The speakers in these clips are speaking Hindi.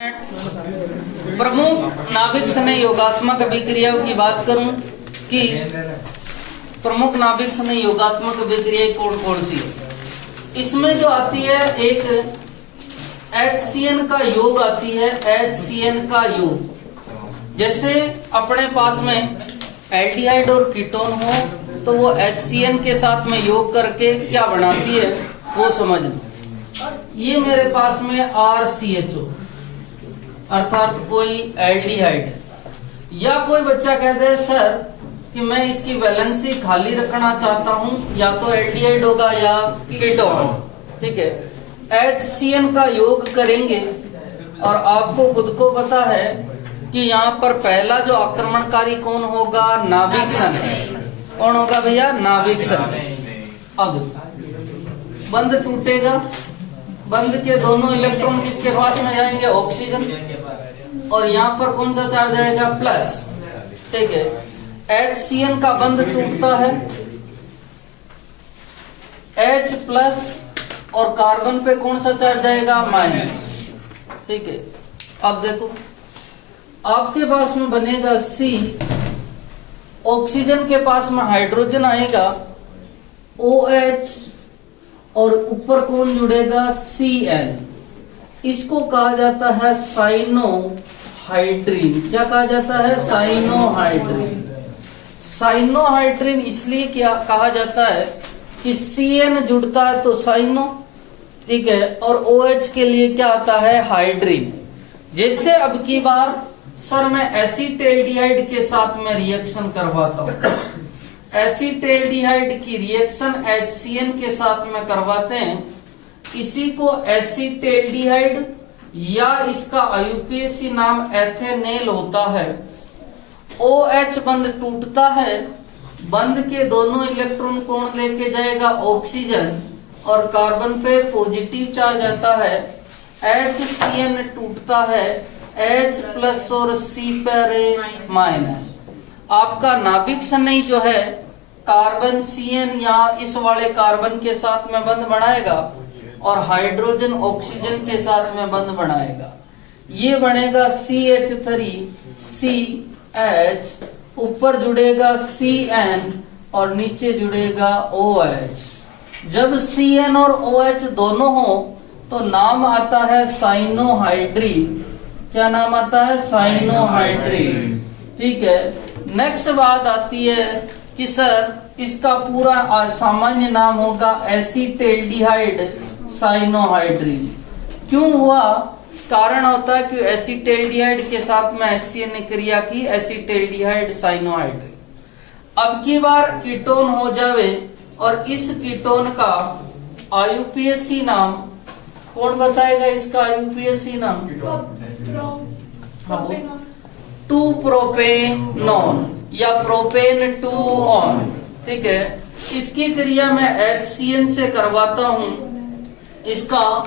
प्रमुख नाभिक स्नेह योगात्मक अभिक्रियाओं की बात करूं कि प्रमुख नाभिक स्नेह योगात्मक अभिक्रियाएं कौन कौन सी है। इसमें जो आती है एक HCN का योग आती है, HCN का योग। जैसे अपने पास में एल्डिहाइड और कीटोन हो तो वो HCN के साथ में योग करके क्या बनाती है वो समझना। ये मेरे पास में RCHO अर्थात कोई एल्डिहाइड है, या कोई बच्चा कहते हैं सर कि मैं इसकी वैलेंसी खाली रखना चाहता हूं, या तो एल्डिहाइड होगा या कीटोन। ठीक है, HCN का योग करेंगे और आपको खुद को पता है कि यहाँ पर पहला जो आक्रमणकारी कौन होगा, नाभिक स्नेह। कौन होगा भैया? नाभिक स्नेह। अब बंध टूटेगा, बंध के दोनों इलेक्ट्रॉन किसके पास में जाएंगे? ऑक्सीजन। और यहाँ पर कौन सा चार्ज आएगा? प्लस। ठीक है, HCN का बंध टूटता है, H प्लस और कार्बन पे कौन सा चार्ज आएगा? माइनस। ठीक है, अब देखो आपके पास में बनेगा C, ऑक्सीजन के पास में हाइड्रोजन आएगा OH और ऊपर कौन जुड़ेगा? Cl। इसको कहा जाता है साइनोहाइड्रीन। क्या कहा जाता है? साइनोहाइड्रीन। साइनोहाइड्रीन इसलिए क्या कहा जाता है कि CN जुड़ता है तो साइनो, ठीक है, और OH के लिए क्या आता है? हाइड्रीन। जैसे अब की बार सर मैं एसीटेल्डिहाइड के साथ में रिएक्शन करवाता हूं, एसीटेल्डिहाइड की रिएक्शन HCN के साथ में करवाते हैं, इसी को एसीटेल्डिहाइड या इसका IUPAC नाम एथेनेल होता है। OH बंध टूटता है, बंध के दोनों इलेक्ट्रॉन कौन लेके जाएगा? ऑक्सीजन, और कार्बन पे पॉजिटिव चार्ज आता है। HCN टूटता है, H प्लस और C पर माइनस। आपका नाभिक स्नेह जो है कार्बन CN या इस वाले कार्बन के साथ में बंध बनाएगा और हाइड्रोजन ऑक्सीजन के साथ में बंध बनाएगा। ये बनेगा CH3CH, ऊपर जुड़ेगा CN और नीचे जुड़ेगा OH। जब CN और OH दोनों हो तो नाम आता है साइनोहाइड्रीन। क्या नाम आता है? साइनोहाइड्रीन। ठीक है, नेक्स्ट बात आती है कि सर इसका पूरा सामान्य नाम होगा एसीटेल्डिहाइड साइनोहाइड्रीन। क्यों हुआ? कारण होता है कि एसीटेल्डिहाइड के साथ में HCN ने क्रिया की, एसीटेल्डिहाइड साइनोहाइड्रीन। अब की बार कीटोन हो जावे और इस कीटोन का IUPAC नाम कौन बताएगा? इसका IUPAC नाम 2 प्रोपेनॉन या प्रोपेन 2 ऑन। ठीक है, इसकी क्रिया मैं HCN से करवाता हूं, इसका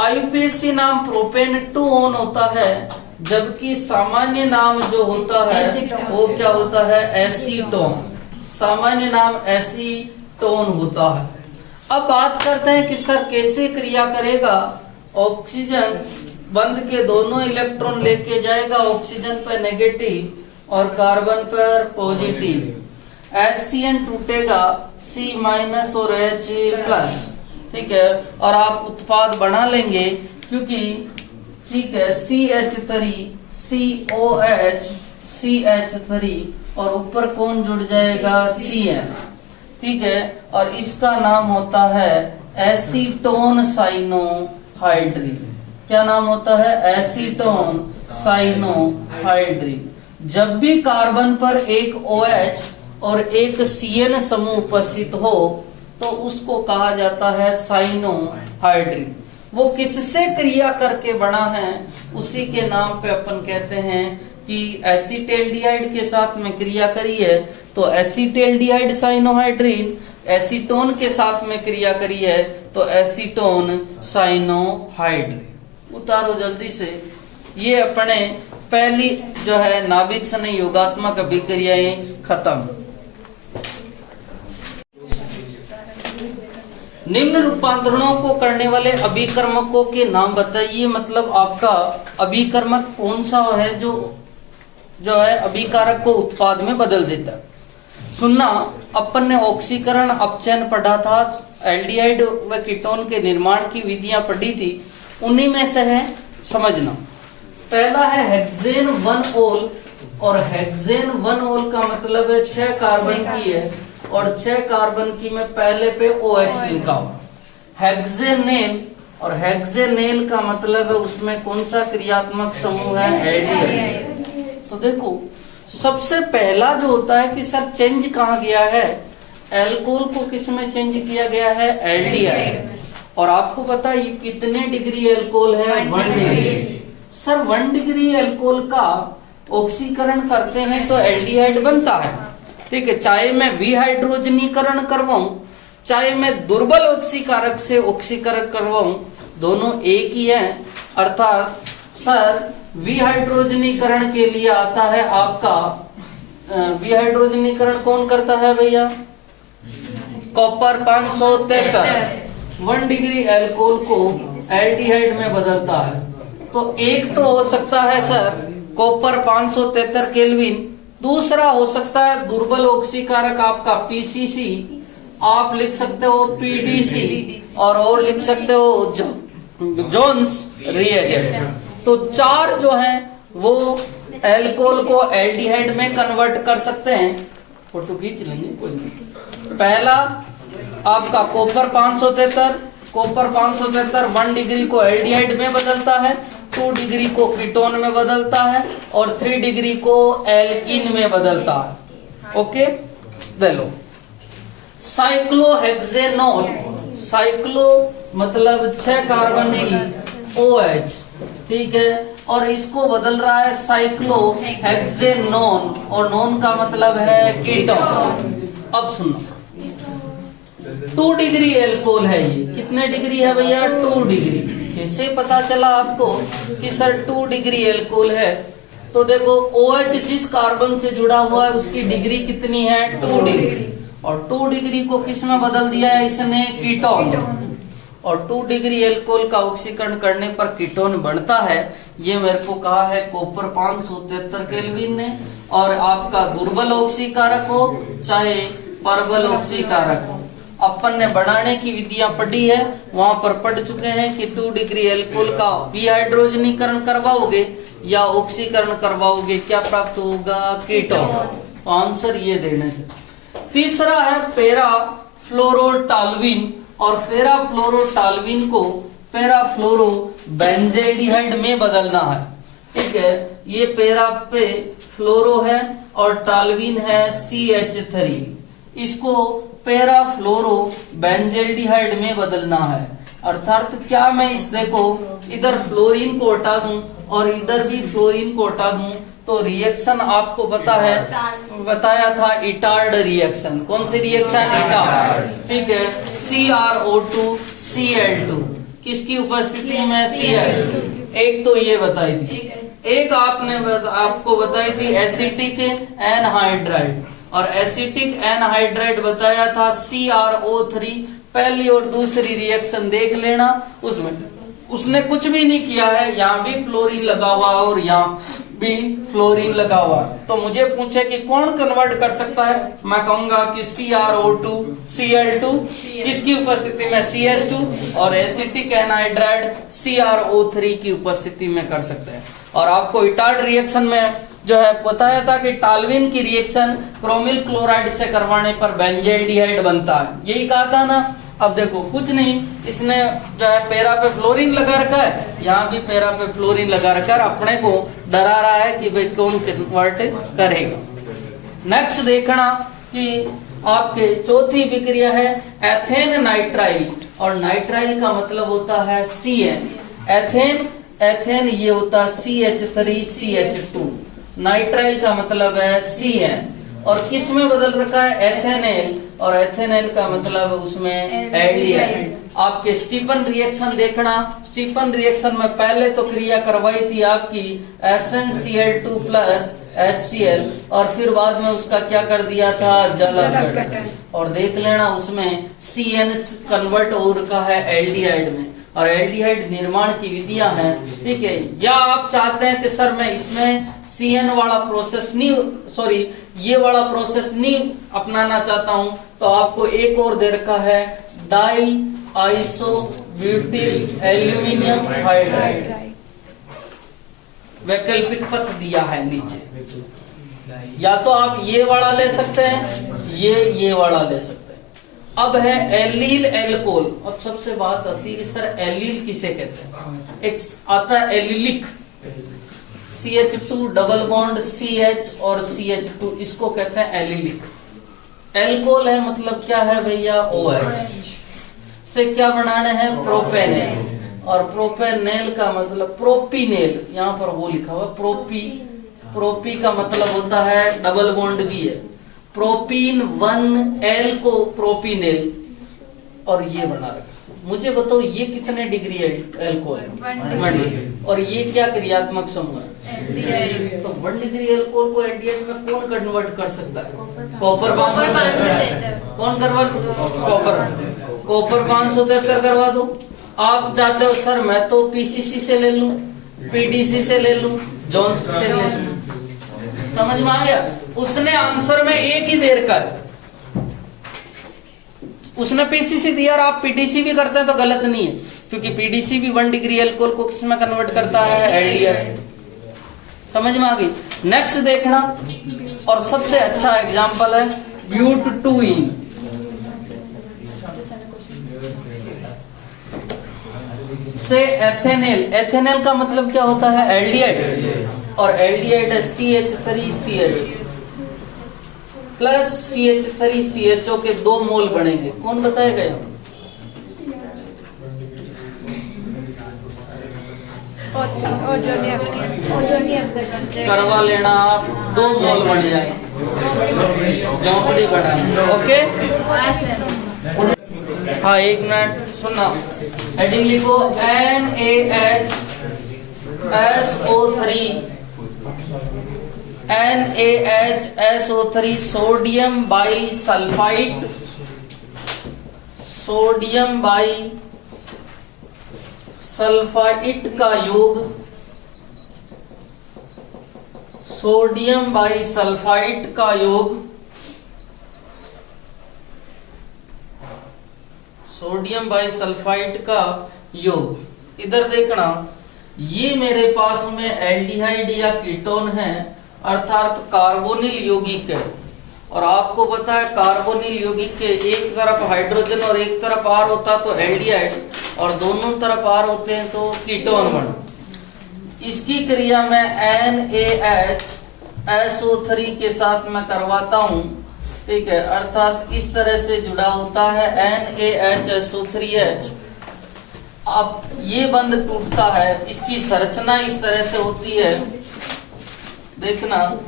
IUPAC नाम प्रोपेन 2 ऑन होता है, जबकि सामान्य नाम जो होता है वो क्या होता है? एसीटोन। सामान्य नाम एसीटोन होता है। अब बात करते हैं कि सर कैसे क्रिया करेगा। ऑक्सीजन बंध के दोनों इलेक्ट्रॉन लेके जाएगा, ऑक्सीजन पर नेगेटिव और कार्बन पर पॉजिटिव। HCN टूटेगा, C माइनस और H प्लस। ठीक है, और आप उत्पाद बना लेंगे क्योंकि ठीक है CH3 COH CH3 और ऊपर कौन जुड़ जाएगा? CN। ठीक है, और इसका नाम होता है एसीटोन साइनोहाइड्रीन। क्या नाम होता है? Acetone cyanohydrin. जब भी कार्बन पर एक OH और एक CN समूह उपस्थित हो तो उसको कहा जाता है साइनोहाइड्रीन। वो किससे क्रिया करके बना है उसी के नाम पे अपन कहते हैं कि एसीटेल्डिहाइड के साथ में क्रिया करी है तो एसीटेल्डिहाइड साइनोहाइड्रीन, एसीटोन के साथ में क्रिया करी है तो एसीटोन साइनोहाइड्रीन। उतारो जल्दी से। ये अपने पहली जो है नाभिक स्नेह योगात्मक अभिक्रियाएं खत्म। निम्न रूपांतरणों को करने वाले अभिकर्मकों के नाम बताइए। मतलब आपका अभिकर्मक कौन सा है जो है अभिकारक को उत्पाद में बदल देता है। सुनना, अपन ने ऑक्सीकरण अपचयन पढ़ा था, एल्डिहाइड व कीटोन के निर्माण की विधियां पढ़ी थी, उन्हीं में से है, समझना। पहला है हेक्सेन 1 ओल, और हेक्सेन 1 ओल का मतलब है 6 कार्बन की है और 6 कार्बन की में पहले पे OH लिखा हुआ। हेक्सेनेल, और हेक्सेनेल का मतलब है उसमें कौन सा क्रियात्मक समूह है, एल्डिहाइड। तो देखो सबसे पहला जो होता है कि सर चेंज कहाँ गया है, एल्कोहल को किस में चेंज किया गया है, एल्डिहाइड। और आपको पता है ये कितने डिग्री एल्कोहल है, 1 डिग्री। सर 1 डिग्री एल्कोहल का ऑक्सीकरण करते हैं तो एल्डिहाइड बनता है, ठीक है। चाहे मैं विहाइड्रोजनीकरण करवाऊं, चाहे मैं दुर्बल ऑक्सीकारक से ऑक्सीकरण करवाऊं, दोनों एक ही है। अर्थात सर विहाइड्रोजनीकरण के लिए आता है आपका, विहाइड्रोजनीकरण कौन करता है भैया, कॉपर 573 1 डिग्री एल्कोहल को एल्डिहाइड में बदलता है। तो एक तो हो सकता है सर कॉपर 573 केल्विन, दूसरा हो सकता है दुर्बल ऑक्सीकारक आपका PCC, आप लिख सकते हो PDC, और लिख सकते हो जोन्स रिएजेंट। तो 4 जो हैं वो एल्कोहल को एल्डिहाइड में कन्वर्ट कर सकते हैं। फोटो खींच लेंगे कोई नहीं। पहला आपका कॉपर 573 1 डिग्री को एल्डिहाइड में बदलता है, 2 डिग्री को कीटोन में बदलता है और 3 डिग्री को एल्कीन में बदलता है। ओके, ले लो। साइक्लोहेक्सेनोल, साइक्लो मतलब 6 कार्बन की OH, ठीक है, और इसको बदल रहा है साइक्लोहेक्सेनोन, और नोन का मतलब है कीटोन। अब सुनो, 2 डिग्री एल्कोहल है ये, कितने डिग्री है भैया, 2 डिग्री। कैसे पता चला आपको कि सर 2 डिग्री एल्कोहल है? तो देखो OH जिस कार्बन से जुड़ा हुआ है उसकी डिग्री कितनी है, 2 डिग्री, और 2 डिग्री को किस में बदल दिया है इसने, कीटोन। और 2 डिग्री एल्कोहल का ऑक्सीकरण करने पर कीटोन बनता है। ये मेरे को कहा है कॉपर 573 केल्विन ने। और आपका दुर्बल ऑक्सीकारक हो चाहे प्रबल ऑक्सीकारक हो, अपन ने बनाने की विधियां पढ़ी है, वहां पर पढ़ चुके हैं कि 2 डिग्री एल्कोहल का विहाइड्रोजनीकरण करवाओगे या ऑक्सीकरण करवाओगे, क्या प्राप्त होगा, कीटोन। तो आंसर ये देने थे। तीसरा है पैरा फ्लोरोटाल्विन, और फेराफ्लोरोटाल्विन को पैराफ्लोरो बेंजेल्डिहाइड में बदलना है, ठीक है। ये पैरा पे फ्लोरो है और टाल्विन है CH3, इसको पैराफ्लोरो बेंजेल्डिहाइड में बदलना है। अर्थात क्या मैं इस देखो इधर फ्लोरीन को हटा दूं और इधर भी फ्लोरीन को हटा दूं तो रिएक्शन आपको बताया था इटार्ड रिएक्शन। कौन सी रिएक्शन, इटार्ड, ठीक है। CrO2 Cl2 किसकी उपस्थिति में, CH2। एक तो ये बताई थी, एक आपको बताई थी एसिटिक एनहाइड्राइड, और एसिटिक एनहाइड्राइड बताया था CrO3। पहली और दूसरी रिएक्शन देख लेना, उसमें उसने कुछ भी नहीं किया है, यहाँ भी फ्लोरीन लगा हुआ और यहाँ भी फ्लोरीन लगा हुआ। तो मुझे पूछे कि कौन कन्वर्ट कर सकता है, मैं कहूंगा कि CrO2 Cl2 किसकी उपस्थिति में, CH2, और एसिटिक एनहाइड्राइड CrO3 की उपस्थिति में कर सकते हैं। और आपको इटार्ड रिएक्शन में जो है बताया था कि टाल्विन की रिएक्शन क्रोमिल क्लोराइड से करवाने पर बेंजेल्डिहाइड बनता है, यही कहा था ना। अब देखो कुछ नहीं, इसने जो है पैरा पे फ्लोरीन लगा रखा है, यहाँ भी पैरा पे फ्लोरीन लगा रखा है, अपने को डरा रहा है कि भाई कौन कन्वर्ट करेगा। नेक्स्ट देखना कि आपके चौथी विक्रिया है एथेन नाइट्राइल, और नाइट्राइल का मतलब होता है CN। एथेन ये होता है CH3 CH2, नाइट्राइल का मतलब है CN। और किस में बदल रखा है, एथेनेल, और एथेनॉल का मतलब उसमें एल्डिहाइड। आपके स्टीफन रिएक्शन देखना, स्टीफन रिएक्शन में पहले तो क्रिया करवाई थी आपकी SnCl2 प्लस HCl और फिर बाद में उसका क्या कर दिया था, जल अपघटन। और देख लेना उसमें CN कन्वर्ट हो रखा है एल्डिहाइड में, और एल्डिहाइड निर्माण की विधियां हैं, ठीक है। या आप चाहते हैं कि सर मैं इसमें CN वाला प्रोसेस नहीं, सॉरी ये वाला प्रोसेस नहीं अपनाना चाहता हूं, तो आपको एक और दे रखा है diisobutyl aluminium hydride, वैकल्पिक पथ दिया है नीचे। या तो आप ये वाला ले सकते हैं, ये वाला ले सकते हैं। अब है एलील एल्कोहल। अब सबसे बात आती है कि सर एलील किसे कहते हैं। एक आता है allylic, CH2 double bond CH और CH2, इसको कहते हैं एलिलिक। एल्कोहल है मतलब क्या है भैया, OH से क्या बनाने हैं, प्रोपेनेल, और प्रोपेनेल का मतलब प्रोपीनेल, यहाँ पर वो लिखा हुआ प्रोपी का मतलब होता है डबल बॉन्ड भी है, प्रोपीन 1L को प्रोपीनेल, और ये बना रखा। मुझे बताओ ये कितने डिग्री है एल्कोहल, 1 डिग्री, और ये क्या क्रियात्मक समूह है, तो 1 डिग्री एल्कोहल को एल्डिहाइड में कौन कन्वर्ट कर सकता है, कॉपर 573, कौन करवा, कॉपर 573 करवा दो। आप चाहते हो सर मैं तो PCC से ले लूं, PDC से ले लूं, जॉन्स से ले लूं, समझ में आ गया। उसने आंसर में एक ही देर का, उसने PCC दिया और आप PDC भी करते हैं तो गलत नहीं है, क्योंकि PDC भी 1 डिग्री एल्कोहल को किसमें कन्वर्ट करता है, एल्डिहाइड। समझ में आ गई। नेक्स्ट देखना, और सबसे अच्छा एग्जांपल है ब्यूट-2-ईन। से एथेनॉल, एथेनॉल का मतलब क्या होता है, एल्डिहाइड, और एल्डिहाइड है CH3CH प्लस CH3CHO के 2 मोल बनेंगे। कौन बताएगा यहाँ, करवा लेना आप, 2 मोल बन जाए, झोंपड़ी बनाना। ओके हाँ, 1 मिनट सुनना। हेडिंग लिखो NaHSO3 sodium bisulphide, sodium bisulphide का योग, सोडियम बाइसल्फाइड का योग, सोडियम बाइसल्फाइड का योग। इधर देखना, ये मेरे पास में एल्डिहाइड या कीटोन है, अर्थात कार्बोनिल यौगिक है, और आपको पता है कार्बोनिल यौगिक के एक तरफ हाइड्रोजन और एक तरफ R होता तो एल्डिहाइड, और दोनों तरफ R होते हैं तो कीटोन बना। इसकी क्रिया मैं NaHSO3 के साथ मैं करवाता हूं, ठीक है, अर्थात इस तरह से जुड़ा होता है NaHSO3H। अब ये बंध टूटता है, इसकी संरचना इस तरह से होती है, देखना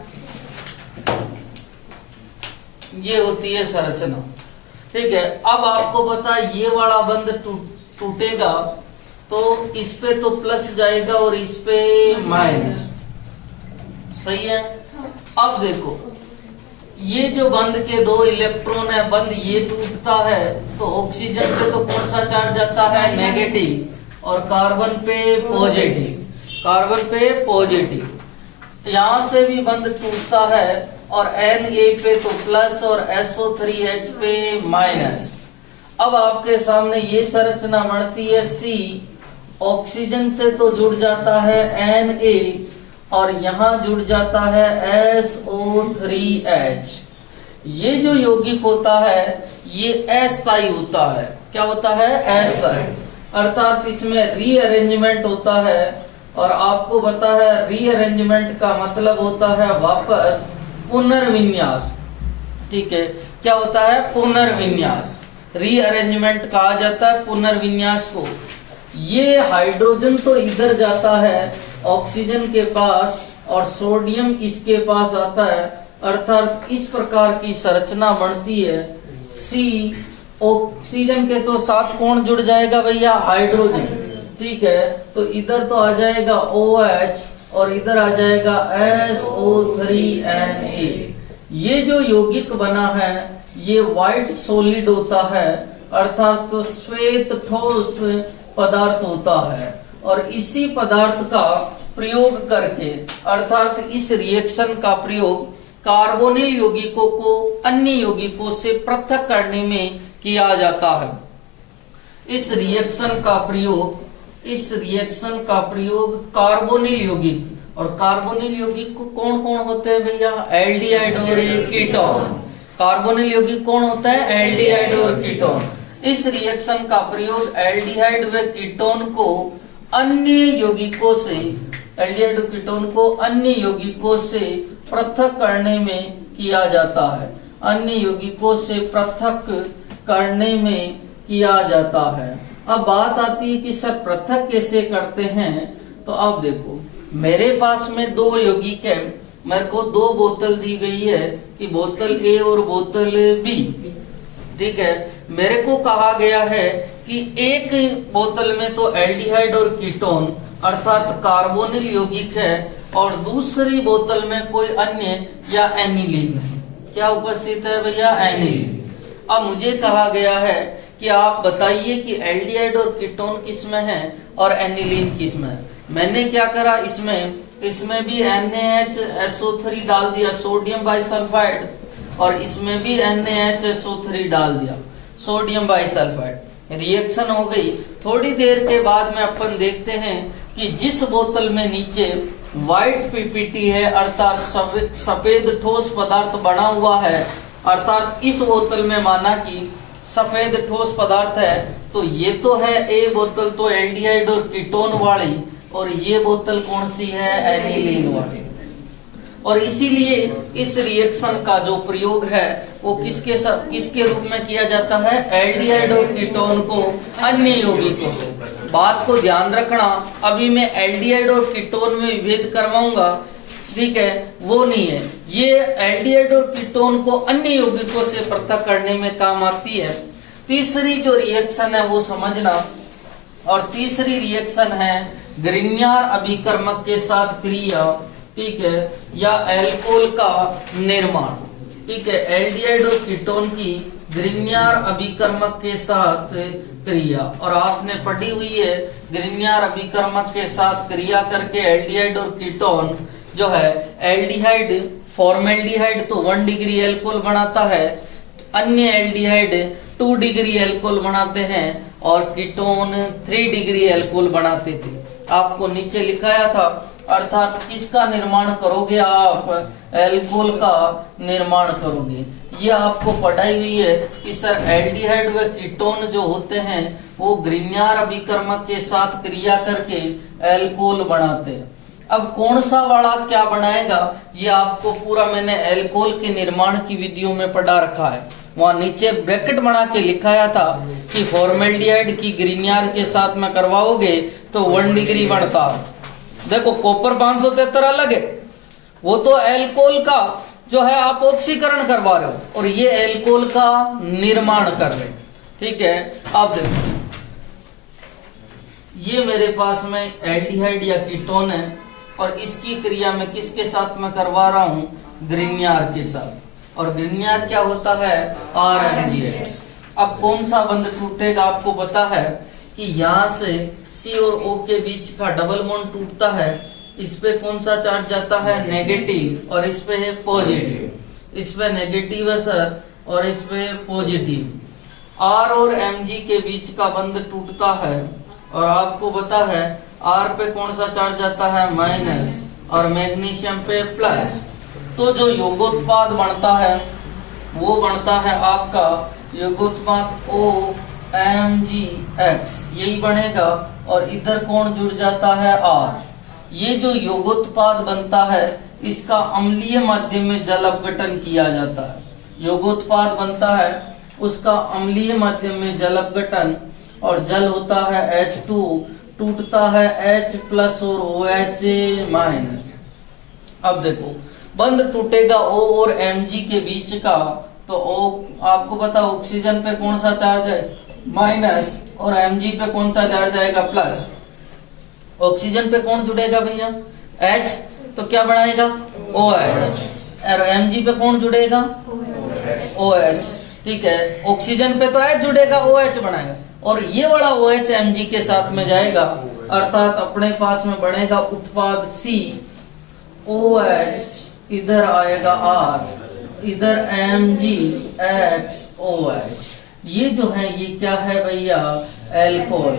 ये होती है संरचना, ठीक है। अब आपको पता ये वाला बंध टूटेगा तो इस पे तो प्लस जाएगा और इस पे माइनस, सही है। अब देखो ये जो बंध के 2 इलेक्ट्रॉन है, बंध ये टूटता है तो ऑक्सीजन पे तो कौन सा चार्ज जाता है, नेगेटिव, और कार्बन पे पॉजिटिव, कार्बन पे पॉजिटिव। यहां से भी बंध टूटता है और Na पे तो प्लस और SO3H पे माइनस। अब आपके सामने ये संरचना बनती है C, ऑक्सीजन से तो जुड़ जाता है Na और यहाँ जुड़ जाता है SO3H। ये जो यौगिक होता है ये अस्थायी होता है, क्या होता है, अस्थायी, अर्थात इसमें रीअरेंजमेंट होता है, और आपको पता है रीअरेंजमेंट का मतलब होता है वापस पुनर्विन्यास, ठीक है। क्या होता है, पुनर्विन्यास, रीअरेंजमेंट कहा जाता है पुनर्विन्यास को। ये हाइड्रोजन तो इधर जाता है ऑक्सीजन के पास और सोडियम इसके पास आता है, अर्थात इस प्रकार की संरचना बनती है सी, ऑक्सीजन के तो साथ कौन जुड़ जाएगा भैया, हाइड्रोजन। ठीक है, तो इधर तो आ जाएगा OH और इधर आ जाएगा SO3Na। ये जो यौगिक बना है ये व्हाइट सॉलिड होता है, अर्थात तो श्वेत ठोस पदार्थ होता है। और इसी पदार्थ का प्रयोग करके, अर्थात इस रिएक्शन का प्रयोग कार्बोनिल यौगिकों को अन्य यौगिकों से पृथक करने में किया जाता है। इस रिएक्शन का प्रयोग कार्बोनिल यौगिक, और कार्बोनिल यौगिक को कौन कौन होते हैं भैया, एल्डिहाइड और कीटोन। कार्बोनिल यौगिक कौन होता है, एल्डिहाइड और कीटोन। इस रिएक्शन का प्रयोग एल्डिहाइड व कीटोन को अन्य यौगिकों से, एल्डिहाइड और कीटोन को अन्य यौगिकों से पृथक करने में किया जाता है, अन्य यौगिकों से पृथक करने में किया जाता है। अब बात आती है कि सर पृथक कैसे करते हैं, तो अब देखो मेरे पास में दो यौगिक है, मेरे को दो बोतल दी गई है कि बोतल ए और बोतल बी। ठीक है, मेरे को कहा गया है कि एक बोतल में तो एल्डिहाइड और कीटोन अर्थात कार्बोनिल यौगिक है और दूसरी बोतल में कोई अन्य या एनिलीन है। क्या उपस्थित है भैया, एनिलीन। अब मुझे कहा गया है कि आप बताइए कि एल्डिहाइड और कीटोन किस में है और एनिलीन किस में है। मैंने क्या करा, इसमें भी NaHSO3 डाल दिया, सोडियम बाइसल्फाइड, और इसमें भी NaHSO3 डाल दिया, सोडियम बाइसल्फाइड। रिएक्शन हो गई। थोड़ी देर के बाद में अपन देखते हैं कि जिस बोतल में नीचे व्हाइट पीपीटी है, अर्थात सफेद ठोस पदार्थ बना हुआ है, अर्थात इस बोतल में माना कि सफेद ठोस पदार्थ है, तो ये तो है ए बोतल तो एल्डिहाइड और कीटोन वाली, और ये बोतल कौन सी है, एनिलीन वाली। और इसीलिए इस रिएक्शन का जो प्रयोग है वो किसके रूप में किया जाता है, एल्डिहाइड और कीटोन को अन्य यौगिकों से। बात को ध्यान रखना, अभी मैं एल्डिहाइड और कीटोन में विभेद करवाऊंगा, ठीक है, वो नहीं है। ये एल्डिहाइड और कीटोन को अन्य यौगिकों से पृथक करने में काम आती है। तीसरी जो रिएक्शन है वो समझना, और तीसरी रिएक्शन है ग्रिग्नार्ड अभिकर्मक के साथ क्रिया, ठीक है, या एल्कोहल का निर्माण। ठीक है, एल्डिहाइड और कीटोन की ग्रिग्नार्ड अभिकर्मक के साथ क्रिया, और आपने पढ़ी हुई है ग्रिग्नार्ड अभिकर्मक के साथ क्रिया करके एल्डिहाइड और कीटोन जो है, एल्डिहाइड फॉर्मेल्डिहाइड तो 1 डिग्री एल्कोहल बनाता है, अन्य एल्डिहाइड 2 डिग्री एल्कोहल बनाते हैं, और कीटोन 3 डिग्री एल्कोहल बनाते थे। आपको नीचे लिखाया था, अर्थात किसका निर्माण करोगे आप, एल्कोहल का निर्माण करोगे। ये आपको पढ़ाई हुई है कि सर एल्डिहाइड व कीटोन जो होते हैं वो ग्रिग्नार्ड अभिकर्मक के साथ क्रिया करके एल्कोहल बनाते हैं। अब कौन सा वाला क्या बनाएगा, ये आपको पूरा मैंने एल्कोहल के निर्माण की विधियों में पढ़ा रखा है। वहां नीचे ब्रैकेट बना के लिखाया था कि फॉर्मेल्डिहाइड की ग्रिग्नार्ड के साथ में करवाओगे तो 1 डिग्री बनता। देखो कॉपर 573 अलग है, वो तो एल्कोहल का जो है आप ऑक्सीकरण करवा रहे हो, और ये एल्कोहल का निर्माण कर रहे हैं। ठीक है, अब देखो ये मेरे पास में एल्डिहाइड या कीटोन है, और इसकी क्रिया में किसके साथ में करवा रहा हूं, ग्रिग्नार्ड के साथ। और ग्रिग्नार्ड क्या होता है, RMgX। अब कौन सा बंध टूटेगा, आपको पता है कि यहाँ से C और O के बीच का डबल बॉन्ड टूटता है, इस पे कौन सा चार्ज जाता है, नेगेटिव, और इस पे है पॉजिटिव। इस पे नेगेटिव है सर, और इस पे पॉजिटिव। R और Mg के बीच का बंध टूटता है, और आपको पता है R पे कौन सा चार्ज जाता है, माइनस, और मैग्नीशियम पे प्लस। तो जो योगोत्पाद बनता है वो बनता है आपका योगोत्पाद OMgX, यही बनेगा, और इधर कौन जुड़ जाता है, R। ये जो योगोत्पाद बनता है इसका अम्लीय माध्यम में जल अपघटन किया जाता है। योगोत्पाद बनता है उसका अम्लीय माध्यम में जल अपघटन, और जल होता है H2, टूटता है H प्लस और OH माइनस। अब देखो बंध टूटेगा O और Mg के बीच का, तो आपको पता ऑक्सीजन पे कौन सा चार्ज है माइनस, और Mg पे कौन सा चार्ज आएगा प्लस। ऑक्सीजन पे कौन जुड़ेगा भैया H, तो क्या बनाएगा OH, और Mg पे कौन जुड़ेगा OH। ठीक है, ऑक्सीजन पे तो H जुड़ेगा, OH बनाएगा, और ये वाला OH Mg के साथ में जाएगा, अर्थात अपने पास में बनेगा उत्पाद C, OH इधर आएगा R, इधर MgXOH। ये जो है ये क्या है भैया एल्कोहल,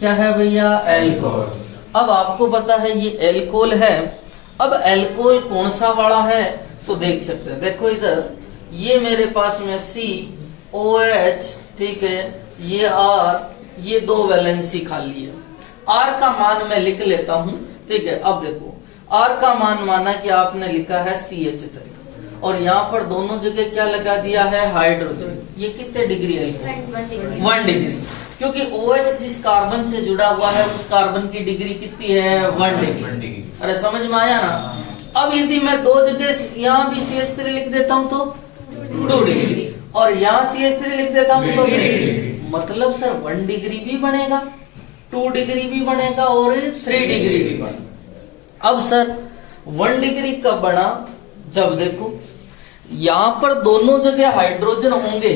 क्या है भैया एल्कोहल। अब आपको पता है ये एल्कोहल है। अब एल्कोहल कौन सा वाला है तो देख सकते हैं, देखो इधर ये मेरे पास में COH, ठीक है, ये R, ये 2 वैलेंसी खाली है। R का मान मैं लिख लेता हूं, ठीक है। अब देखो R का मान माना कि आपने लिखा है CH3, और यहाँ पर दोनों जगह क्या लगा दिया है हाइड्रोजन। ये कितने डिग्री है 1 डिग्री, क्योंकि OH जिस कार्बन से जुड़ा हुआ है उस कार्बन की डिग्री कितनी है 1 डिग्री। अरे समझ में आया ना। अब यदि मैं 2 जगह यहाँ भी CH3 लिख देता हूँ तो 2 डिग्री, और यहाँ CH3 लिख देता हूँ तो 3 डिग्री, मतलब सर 1 डिग्री भी बनेगा, 2 डिग्री भी बनेगा और 3 डिग्री भी बनेगा। अब सर 1 डिग्री कब बना, जब देखो यहाँ पर दोनों जगह हाइड्रोजन होंगे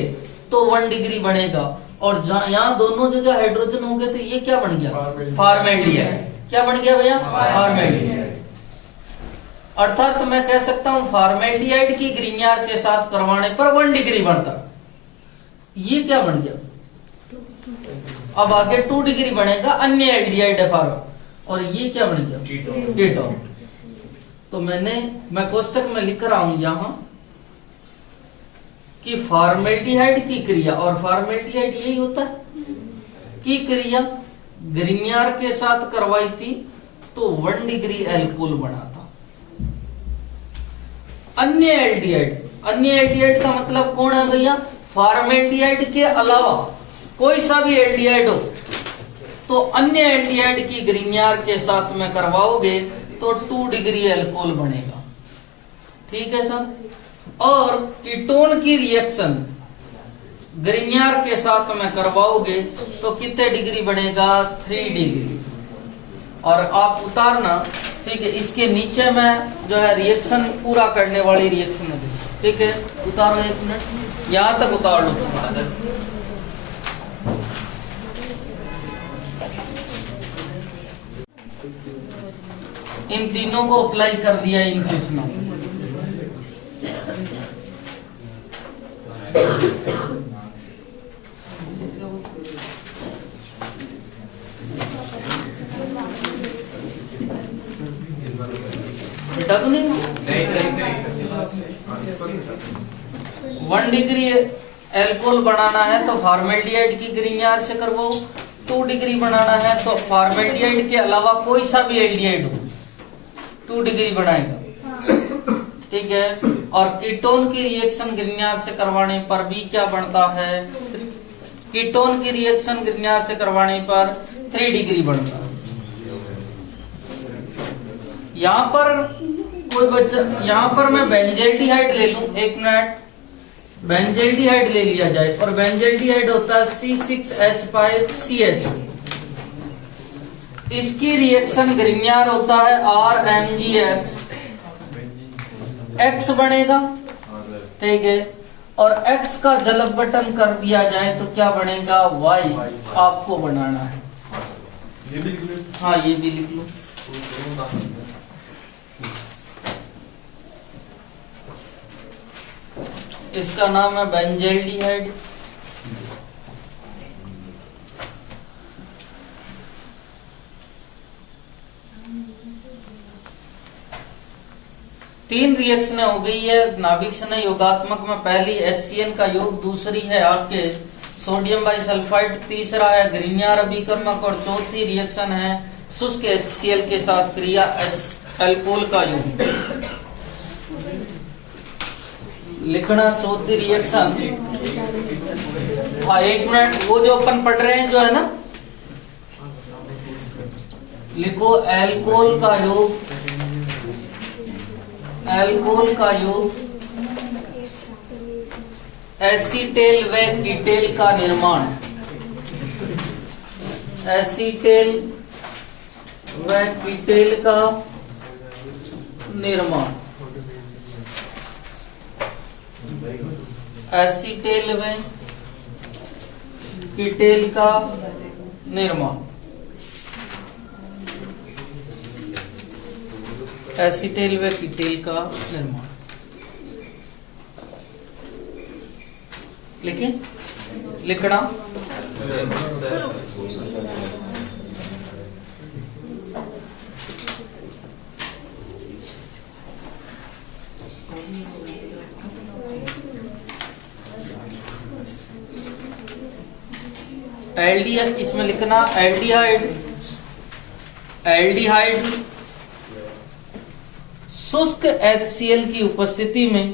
तो 1 डिग्री बनेगा, और यहाँ दोनों जगह हाइड्रोजन होंगे तो ये क्या बन गया फॉर्मेल्डिहाइड। क्या बन गया भैया फॉर्मेल्डिहाइड। अर्थात मैं कह सकता हूँ फॉर्मेल्डिहाइड की ग्रीनियर के साथ करवाने पर 1 डिग्री बनता। ये क्या बन गया, अब आगे 2 डिग्री बनेगा, अन्य एल्डिहाइड है फॉर्म, और ये क्या बन गया कीटोन। तो मैं कोष्टक में लिख रहा हूं यहां कि फॉर्मेल्डिहाइड की क्रिया, और फॉर्मेल्डिहाइड यही होता है की क्रिया ग्रीनियर के साथ करवाई थी तो 1 डिग्री एल्कोहल बना था। अन्य एल्डिहाइड का मतलब कौन है भैया, फॉर्मेल्डिहाइड के अलावा कोई सा भी एल्डिहाइड हो तो अन्य एल्डिहाइड की ग्रीनियर के साथ में करवाओगे तो 2 डिग्री एल्कोहल बनेगा। ठीक है सर। और कीटोन की रिएक्शन ग्रीनियर के साथ में करवाओगे तो कितने डिग्री बनेगा 3 डिग्री। और आप उतारना, ठीक है, इसके नीचे में जो है रिएक्शन पूरा करने वाली रिएक्शन है, ठीक है। उतारो 1 मिनट, यहां तक उतार लो। इन तीनों को अप्लाई कर दिया इन क्वेश्चनों। बेटा तो नहीं 1 डिग्री एल्कोहल बनाना है तो फॉर्मेल्डिहाइड की ग्रीनियर से करवाओ, 2 डिग्री बनाना है तो फॉर्मेल्डिहाइड के अलावा कोई सा भी एल्डिहाइड हो 2 डिग्री बनाएगा। ठीक है। और कीटोन की रिएक्शन ग्रीनियर से करवाने पर भी क्या बनता है, कीटोन की रिएक्शन ग्रीनियर से करवाने पर 3 डिग्री बनता है। यहाँ पर कोई बच्चा, यहाँ पर मैं बेंजल्डिहाइड ले लूं, 1 मिनट, बेंजल्डिहाइड ले लिया जाए, और बेंजल्डिहाइड होता है C6H5CH। इसकी रिएक्शन ग्रीनियर होता है RMgX, X बनेगा, ठीक है। और X का जल अपघटन कर दिया जाए तो क्या बनेगा Y, आपको बनाना है। ये भी लिख लो। हाँ ये भी लिख लो। इसका नाम है बेंजल्डिहाइड। तीन रिएक्शन हो गई है नाभिक स्नेह योगात्मक में। पहली HCN का योग, दूसरी है आपके सोडियम बाइसल्फाइड, तीसरा है ग्रीनियर अभिकर्मक, और चौथी रिएक्शन है शुष्क HCl के साथ क्रिया अल्कोहल का योग। लिखना चौथी रिएक्शन। हाँ 1 मिनट, वो जो अपन पढ़ रहे हैं जो है ना, लिखो अल्कोहल का योग, अल्कोहल का योग एसीटेल व कीटेल का निर्माण, एसीटेल व कीटेल का निर्माण, एसीटेल व कीटेल का निर्माण, एसीटेल व कीटेल का निर्माण। लेकिन लिखना एल्डिहाइड, इसमें लिखना एल्डिहाइड, एल्डिहाइड शुष्क HCl की उपस्थिति में,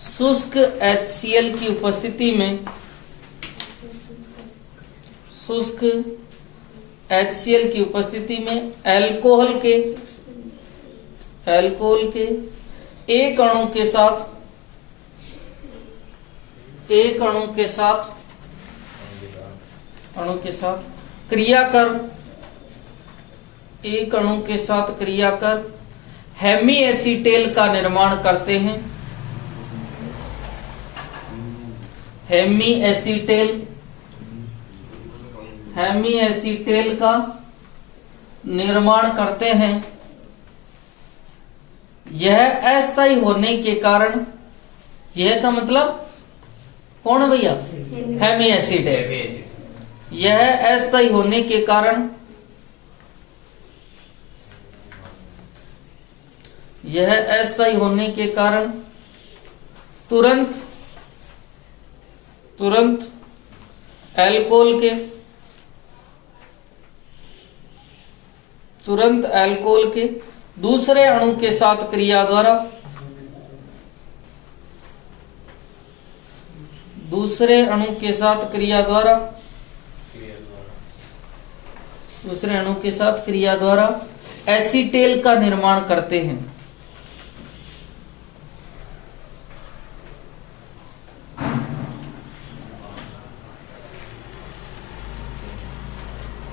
शुष्क HCl की उपस्थिति में, शुष्क HCl की उपस्थिति में अल्कोहल के, अल्कोहल के एक अणु के साथ, एक अणु के साथ, अणु के साथ क्रिया कर, एक अणु के साथ क्रिया कर हेमी एसीटेल का निर्माण करते हैं, हेमी एसीटेल, हेमी एसीटेल का निर्माण करते हैं। यह अस्थायी होने के कारण, यह का मतलब कौन है भैया? Hemy acetal. यह अस्थायी होने के कारण, यह अस्थायी होने के कारण तुरंत, तुरंत अल्कोहल के, तुरंत अल्कोहल के दूसरे अणु के साथ क्रिया द्वारा, दूसरे अणु के साथ क्रिया द्वारा, दूसरे अणु के साथ क्रिया द्वारा एसीटेल का निर्माण करते हैं।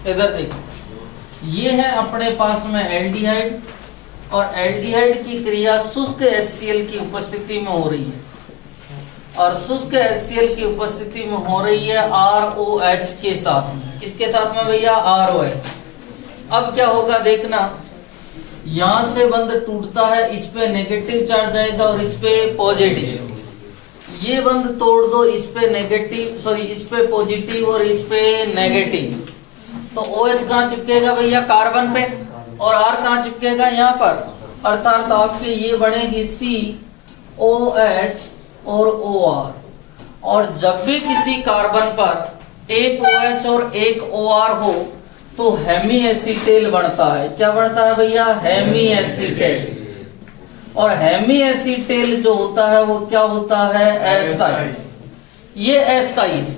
इधर देखो, ये है अपने पास में एल्डिहाइड, और एल्डिहाइड की क्रिया शुष्क HCl की उपस्थिति में हो रही है, और शुष्क HCl की उपस्थिति में हो रही है ROH के साथ में। किसके साथ में भैया? ROH। अब क्या होगा देखना, यहां से बंध टूटता है, इस पे नेगेटिव चार्ज आएगा और इस पे पॉजिटिव। ये बंध तोड़ दो, इस पे नेगेटिव, सॉरी इस पे पॉजिटिव और इस पे नेगेटिव, तो OH कहां चिपकेगा भैया? कार्बन पे, और R कहां चिपकेगा? यहाँ पर। अर्थात आपके ये बनेगी COH और OR, और जब भी किसी कार्बन पर एक OH और एक OR हो तो हेमी एसीटेल बनता है। क्या बनता है भैया? Hemy acetal. और हेमी एसीटेल जो होता है वो क्या होता है? अस्थायी। ये अस्थायी है,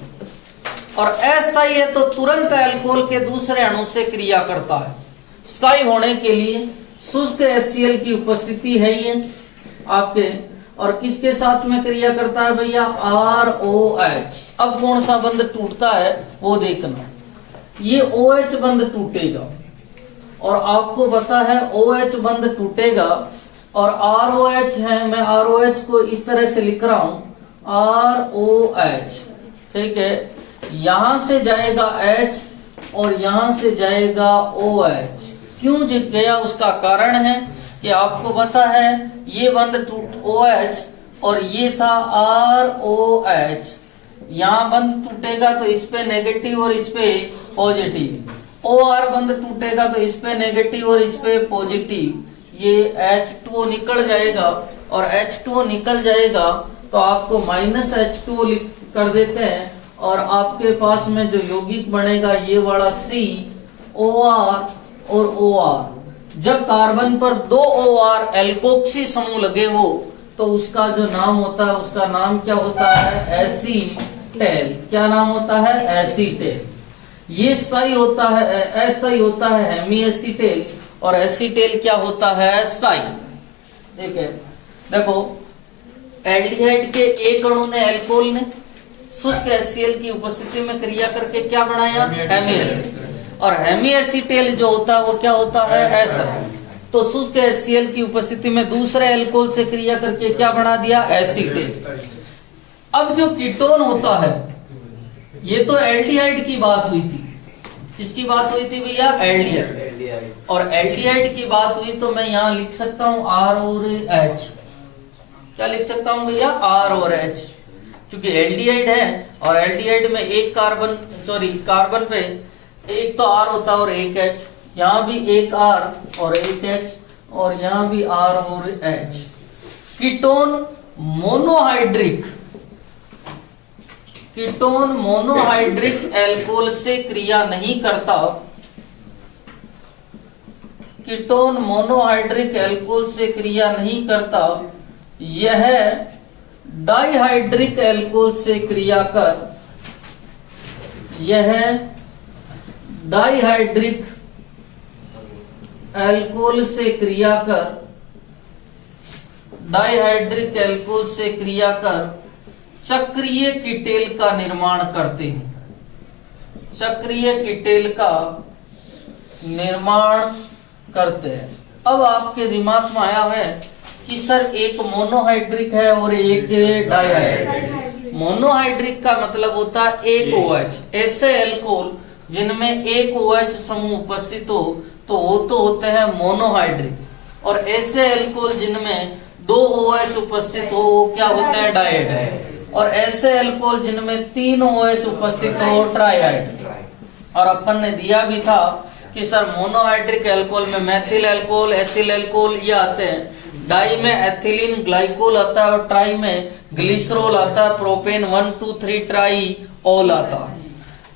और अस्थायी है तो तुरंत अल्कोहल के दूसरे अणु से क्रिया करता है। स्थायी होने के लिए शुष्क HCl की उपस्थिति है ये आपके, और किसके साथ में क्रिया करता है भैया? ROH। अब कौन सा बंध टूटता है वो देखना, ये OH बंध टूटेगा, और आपको पता है OH बंध टूटेगा, और ROH है, मैं ROH को इस तरह से लिख रहा हूं ROH, ठीक है। यहां से जाएगा H और यहां से जाएगा OH। क्यों गया उसका कारण है कि आपको पता है ये बंध टूट OH और ये था ROH, यहाँ बंध टूटेगा तो इस पे नेगेटिव और इस पे पॉजिटिव, OR बंध टूटेगा तो इस पे नेगेटिव और इस पे पॉजिटिव, ये H2O निकल जाएगा, और H2O निकल जाएगा तो आपको माइनस H2O कर देते हैं, और आपके पास में जो यौगिक बनेगा ये वाला COR और OR। जब कार्बन पर दो OR एल्कोक्सी समूह लगे हो तो उसका जो नाम होता है उसका नाम क्या होता है? एसीटेल। क्या नाम होता है? एसीटेल। ये स्थायी होता है, अस्थायी होता है हेमी एसीटेल, और एसीटेल क्या होता है? स्थायी। ठीक है, देखो एल्डिहाइड के एक अणु ने एल्कोहल ने शुष्क HCl की उपस्थिति में क्रिया करके क्या बनाया, हेमी और हेमी एसिटेल जो होता है वो क्या होता है, एसर। तो शुष्क HCl की उपस्थिति में दूसरे एल्कोहल से क्रिया करके क्या बना दिया, एसीटेल। अब जो कीटोन होता है, ये तो एल्डिहाइड की बात हुई थी, किसकी बात हुई थी भैया, एल्डिहाइड। और एल्डिहाइड की बात हुई तो मैं यहां लिख सकता हूं R और H। क्या लिख सकता हूं भैया, R और H, क्योंकि एल्डिहाइड है और एल्डिहाइड में एक कार्बन पे एक तो R होता है और एक H। यहाँ भी एक R और एक H और यहाँ भी R और H। कीटोन मोनोहाइड्रिक एल्कोहल से क्रिया नहीं करता। कीटोन मोनोहाइड्रिक एल्कोहल से क्रिया नहीं करता, यह डाइहाइड्रिक एल्कोहल से क्रिया कर, यह डाइहाइड्रिक एल्कोहल से क्रिया कर, डाइहाइड्रिक एल्कोहल से क्रिया कर चक्रीय कीटेल का निर्माण करते हैं, चक्रीय कीटेल का निर्माण करते हैं। अब आपके दिमाग में आया है कि सर एक मोनोहाइड्रिक है और एक डाइहाइड्रिक। मोनोहाइड्रिक का मतलब होता है एक OH, ऐसे एल्कोहल जिनमें एक OH समूह उपस्थित हो तो वो तो होते हैं मोनोहाइड्रिक, और ऐसे एल्कोहल जिनमें दो OH उपस्थित हो वो क्या होते हैं, डाइहाइड्रिक, और ऐसे एल्कोहल जिनमें तीन OH उपस्थित हो ट्राइहाइड्रिक। और अपन ने दिया भी था कि सर मोनोहाइड्रिक एल्कोहल में मैथिल एल्कोहल, एथिल एल्कोहल ये आते हैं, डाई में एथिलीन ग्लाइकोल आता है और ट्राई में ग्लिसरॉल आता है, प्रोपेन 1 2 3 ट्राई ऑल आता है।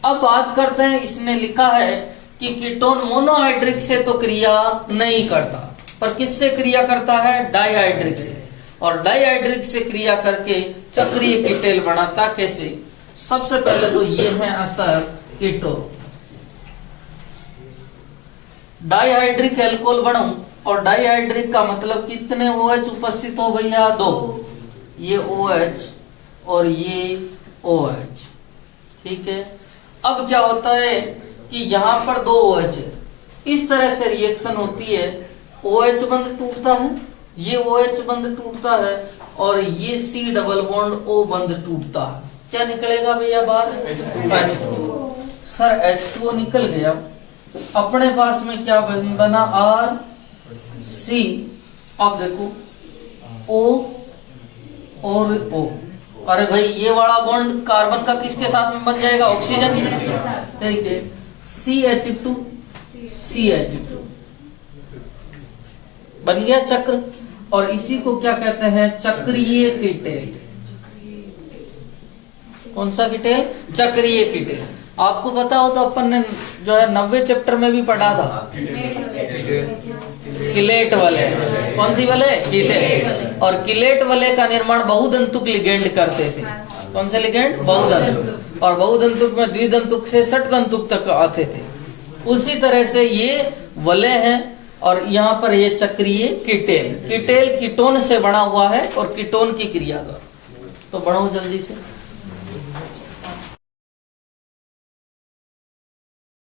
अब बात करते हैं, इसने लिखा है कि कीटोन मोनोहाइड्रिक से तो क्रिया नहीं करता, पर किससे क्रिया करता है, डाइहाइड्रिक से, और डाइहाइड्रिक से क्रिया करके चक्रीय कीटेल बनाता। कैसे, सबसे पहले तो ये है असर कीटोन। डाइहाइड्रिक एल्कोहल बनाऊं, और डाइहाइड्रिक का मतलब कितने OH उपस्थित हो भैया, दो, ये OH और ये OH, ठीक है। अब क्या होता है कि यहाँ पर दो OH है, इस तरह से रिएक्शन होती है, OH बंध टूटता है, ये OH बंध टूटता है और ये C डबल बॉन्ड O बंध टूटता है। क्या निकलेगा भैया बाहर, H2। सर H2O निकल गया, अपने पास में क्या बना, R C। अब देखो O और O, अरे भाई ये वाला बॉन्ड कार्बन का किसके साथ में बन जाएगा, ऑक्सीजन, ठीक है, CH2 CH2 बन गया चक्र। और इसी को क्या कहते हैं, चक्रीय कीटेल। कौन सा कीटेल, चक्रीय कीटेल। आपको पता हो तो अपन ने जो है 90 चैप्टर में भी पढ़ा था, किलेट वाले, कौन सी वाले, कीटेल। और किलेट वाले का निर्माण बहुदंतुक लिगेंड करते थे। कौन से लिगेंड, बहुदंतुक, और बहुदंतुक में द्विदंतुक से षटदंतुक तक आते थे। उसी तरह से ये वलय हैं, और यहाँ पर ये चक्रीय कीटेल। कीटेल कीटोन से बना हुआ है और कीटोन की क्रिया द्वारा। तो बढ़ो जल्दी से।